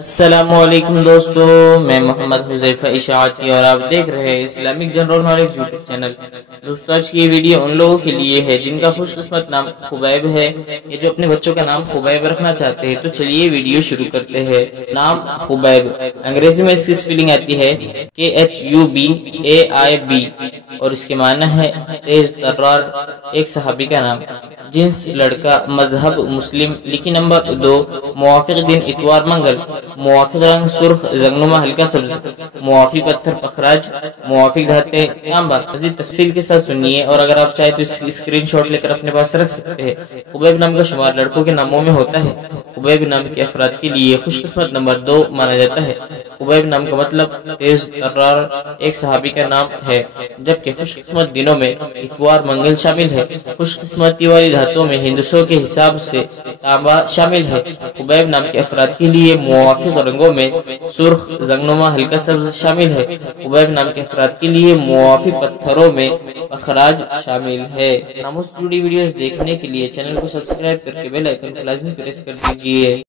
السلام علیکم دوستو، میں محمد حذیفہ اشاعتی اور آپ دیکھ رہے ہیں Islamic general knowledge YouTube channel. دوستو آج کی یہ ویڈیو ان لوگوں کے لیے ہے جن کا خوش قسمت نام خبیب ہے، یہ جو اپنے بچوں کا نام خبیب رکھنا چاہتے ہیں۔ تو چلیے ویڈیو شروع کرتے ہیں۔ نام خبیب، انگریزی میں اس کی سپیلنگ آتی ہے KHUBAIB اور اس کے معنی ہے تیز ترار، ایک صحابی کا نام۔ جنس لڑکا، مذہب مسلم، لکی نمبر 2، موافق دن اتوار منگل، موافق رنگ سرخ زنگنما ہلکا سبز، موافق پتھر پخراج، موافق دھاتے تانبا۔ مزید تفصیل کے ساتھ سنیے، اور اگر آپ چاہیں تو اس کی اسکرین شاٹ لے کر اپنے پاس رکھ سکتے ہیں۔ خبیب نام کا شمار لڑکوں کے ناموں میں ہوتا ہے۔ خبیب نام کے افراد کے لیے خوش قسمت نمبر 2 مانا جاتا ہے۔ خبیب نام کا مطلب تیز ترار، ایک صحابی کا نام ہے، جبکہ خوش قسمت دنوں میں اتوار منگل شامل ہے۔ خوش قسمتی والی دھاتوں میں ہندسوں کے حساب سے تانبا شامل ہے۔ خبیب نام کے افراد کے لیے موافق رنگوں میں سرخ زنگنما ہلکا سبز شامل ہے۔ خبیب نام کے افراد کے لیے موافق پتھروں میں پخراج شامل ہے۔ ناموں سے جڑی ویڈیوز دیکھنے کے لیے چینل کو سبسکرائب کر کے بیل آئیکن کو لازمی پریس کر دیجیے۔